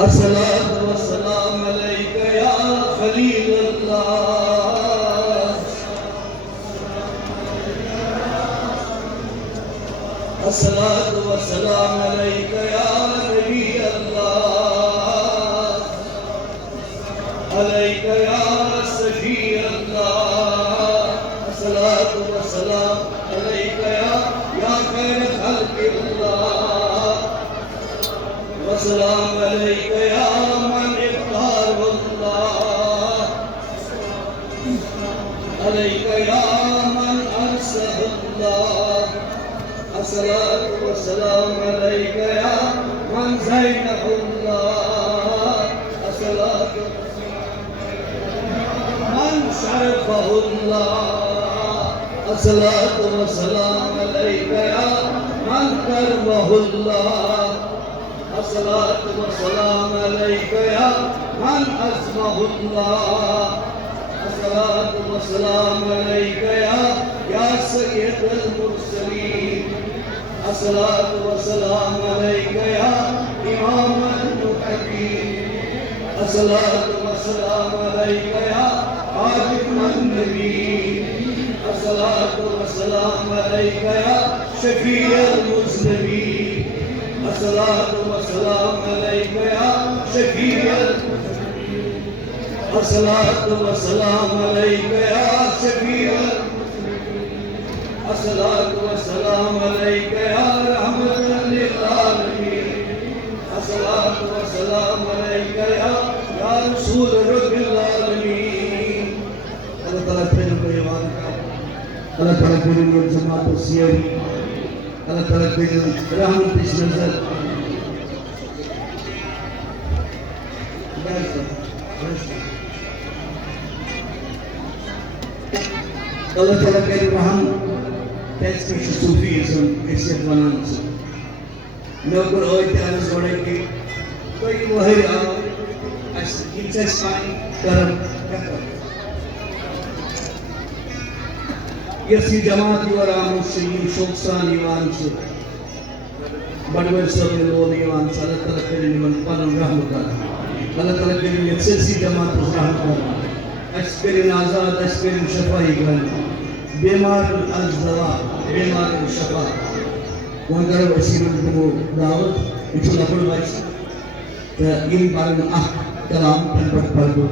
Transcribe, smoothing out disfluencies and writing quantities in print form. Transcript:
الصلاة والسلام عليك يا خليل الله. الصلاة والسلام عليك يا نبي الله. عليك يا سفي الله. الصلاة والسلام عليك يا خير خلق الله. والسلام عليك يا من اختار الله. عليك يا من أرسل الله. الصلاة والسلام عليك يا من زينه الله. الصلاة من شرفه الله. الصلاة والسلام عليك يا من كرمه الله. الصلاة والسلام عليك يا من أسمه الله. الصلاة والسلام عليك يا سيد المرسلين. الصلاة والسلام عليك يا إمام المتقين. الصلاة والسلام عليك يا خاتم النبيين. الصلاة والسلام عليك يا شفيع المذنبين. الصلاة والسلام عليك يا شفيع المذنبين. الصلاة والسلام عليك يا شفيع المذنبين. الصلاة والسلام عليك يا رحمة للعالمين. الصلاة والسلام عليك يا رسول رب العالمين. اللہ تعالیٰ پھر کو ایمان کا، اللہ تعالیٰ پھر کو جماعت و سیاری، اللہ تعالیٰ پھر رحمت اس نظر. اللہ تعالیٰ پھر رحم تیس کش صوفیزم اسے ونان سے میں اوپر آئیت عرض بڑھے کہ کوئی وحیر آو اس انسیس پائیں کرم کہتا یسی جماعت یور آموز سے یہ شوکسان ایوان سے بڑھویر صاحب نے لوگ ایوان سے اللہ تعالیٰ کریں من پانم رحمت آتا اللہ تعالیٰ کریں یک سلسی جماعت اس رحمت آتا اس کریں آزاد اس کریں شفاہی گرن بیمار الزوا بیمار الشفا وہاں کرو اسی من کو دعوت اچھو لپڑ بائیس تا یہ بارن کلام پن پڑھ دو